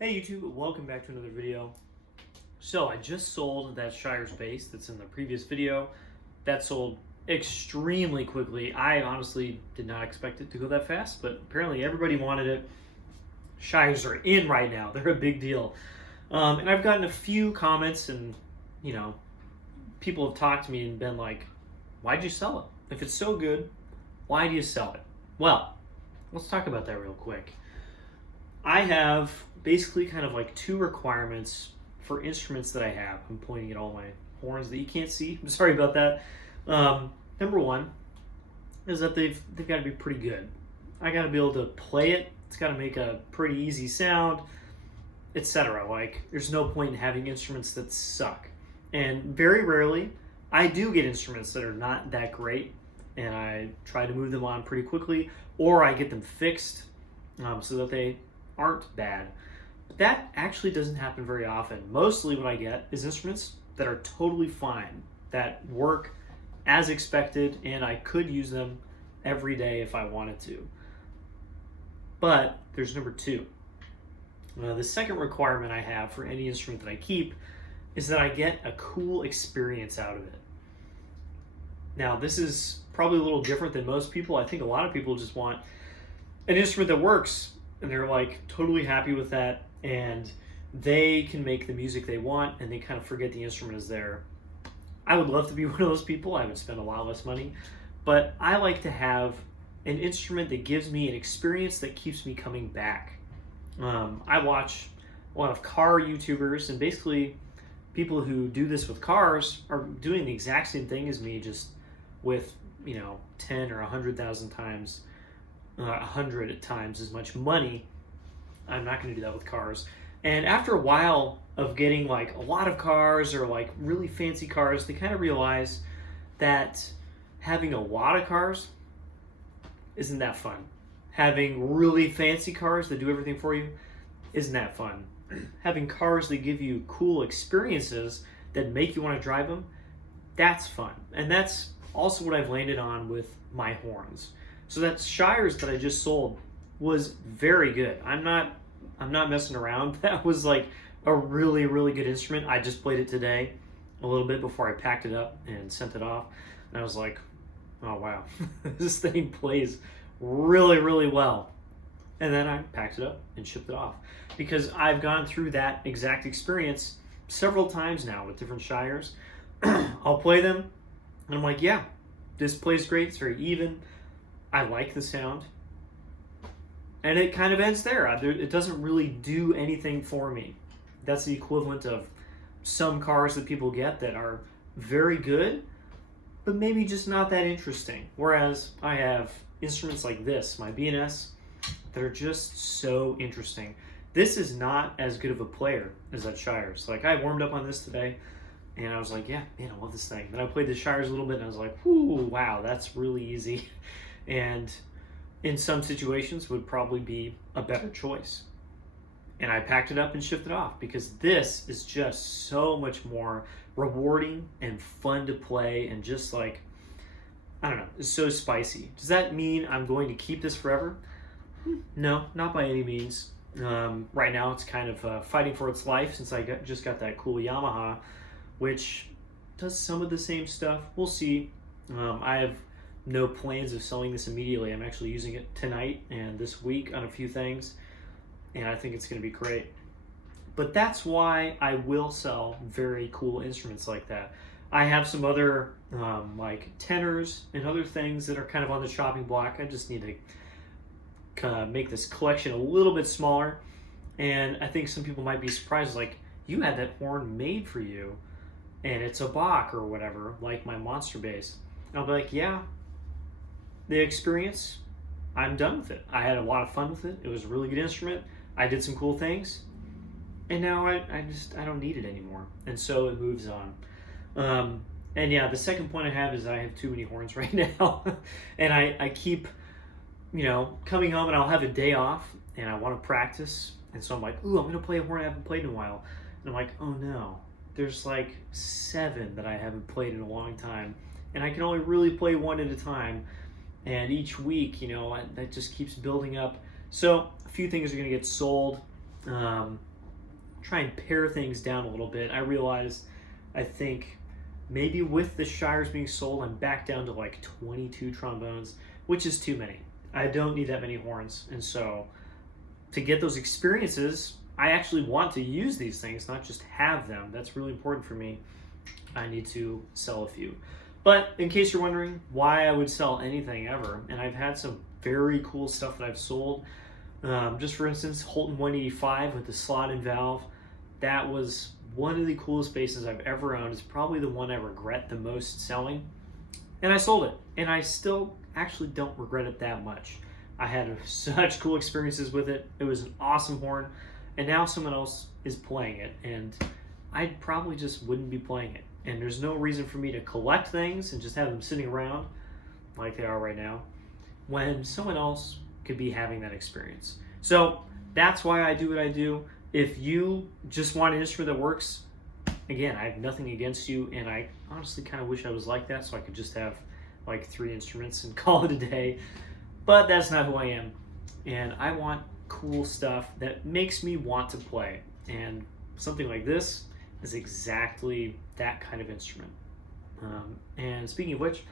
Hey YouTube, welcome back to another video. So I just sold that Shires bass that's in the previous video. That sold extremely quickly. I honestly did not expect it to go that fast, but apparently everybody wanted it. Shires are in right now. They're a big deal. And I've gotten a few comments and, you know, people have talked to me and been like, why'd you sell it? If it's so good, why do you sell it? Well, let's talk about that real quick. I have basically kind of like two requirements for instruments that I have. I'm pointing at all my horns that you can't see. I'm sorry about that. Number one is that they've got to be pretty good. I got to be able to play it. It's got to make a pretty easy sound, etc. Like, there's no point in having instruments that suck. And very rarely, I do get instruments that are not that great, and I try to move them on pretty quickly, or I get them fixed so that they aren't bad. But that actually doesn't happen very often. Mostly what I get is instruments that are totally fine, that work as expected, and I could use them every day if I wanted to. But there's number two. The second requirement I have for any instrument that I keep is that I get a cool experience out of it. Now, this is probably a little different than most people. I think a lot of people just want an instrument that works, and they're like totally happy with that, and they can make the music they want, and they kind of forget the instrument is there. I would love to be one of those people. I would spend a lot less money, but I like to have an instrument that gives me an experience that keeps me coming back. I watch a lot of car YouTubers, and basically people who do this with cars are doing the exact same thing as me, just with 10 or 100,000 times 100 times as much money. I'm not going to do that with cars. And after a while of getting like a lot of cars or like really fancy cars, they kind of realize that having a lot of cars isn't that fun. Having really fancy cars that do everything for you isn't that fun. Having cars that give you cool experiences that make you want to drive them, that's fun. And that's also what I've landed on with my horns. So that Shires that I just sold was very good. I'm not messing around. That was like a really, really good instrument. I just played it today a little bit before I packed it up and sent it off. And I was like, oh wow, this thing plays really, really well. And then I packed it up and shipped it off because I've gone through that exact experience several times now with different Shires. I'll play them and I'm like, yeah, this plays great. It's very even. I like the sound, and it kind of ends there. It doesn't really do anything for me. That's the equivalent of some cars that people get that are very good, but maybe just not that interesting. Whereas I have instruments like this, my B&S, that are just so interesting. This is not as good of a player as that Shires. Like, I warmed up on this today, and I was like, yeah, man, I love this thing. Then I played the Shires a little bit, and I was like, whoo, wow, that's really easy. And in some situations would probably be a better choice. And I packed it up and shipped it off because this is just so much more rewarding and fun to play, and just like, I don't know, it's so spicy. Does that mean I'm going to keep this forever? No, not by any means. Right now it's kind of fighting for its life since I just got that cool Yamaha, which does some of the same stuff. We'll see. I have no plans of selling this immediately. I'm actually using it tonight and this week on a few things, and I think it's going to be great. But that's why I will sell very cool instruments like that. I have some other like tenors and other things that are kind of on the chopping block. I just need to make this collection a little bit smaller, and I think some people might be surprised, like, you had that horn made for you and it's a Bach or whatever, like my monster bass. I'll be like, yeah, the experience, I'm done with it. I had a lot of fun with it. It was a really good instrument. I did some cool things, and now I don't need it anymore. And so it moves on. And yeah, the second point I have is I have too many horns right now. And I keep, coming home, and I'll have a day off and I want to practice. And so I'm like, ooh, I'm going to play a horn I haven't played in a while. And I'm like, oh no, there's like 7 that I haven't played in a long time. And I can only really play one at a time. And each week, that just keeps building up. So a few things are going to get sold. try and pare things down a little bit. I realized, I think maybe with the Shires being sold, I'm back down to like 22 trombones, which is too many. I don't need that many horns. And so to get those experiences, I actually want to use these things, not just have them. That's really important for me. I need to sell a few. But in case you're wondering why I would sell anything ever, and I've had some very cool stuff that I've sold. Just for instance, Holton 185 with the slot and valve. That was one of the coolest basses I've ever owned. It's probably the one I regret the most selling. And I sold it. And I still actually don't regret it that much. I had such cool experiences with it. It was an awesome horn. And now someone else is playing it. And I probably just wouldn't be playing it. And there's no reason for me to collect things and just have them sitting around like they are right now, when someone else could be having that experience. So that's why I do what I do. If you just want an instrument that works, again, I have nothing against you, and I honestly kind of wish I was like that so I could just have like 3 instruments and call it a day. But that's not who I am. And I want cool stuff that makes me want to play. And something like this is exactly that kind of instrument. And speaking of which,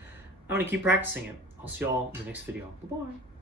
I'm going to keep practicing it. I'll see y'all in the next video. Bye-bye.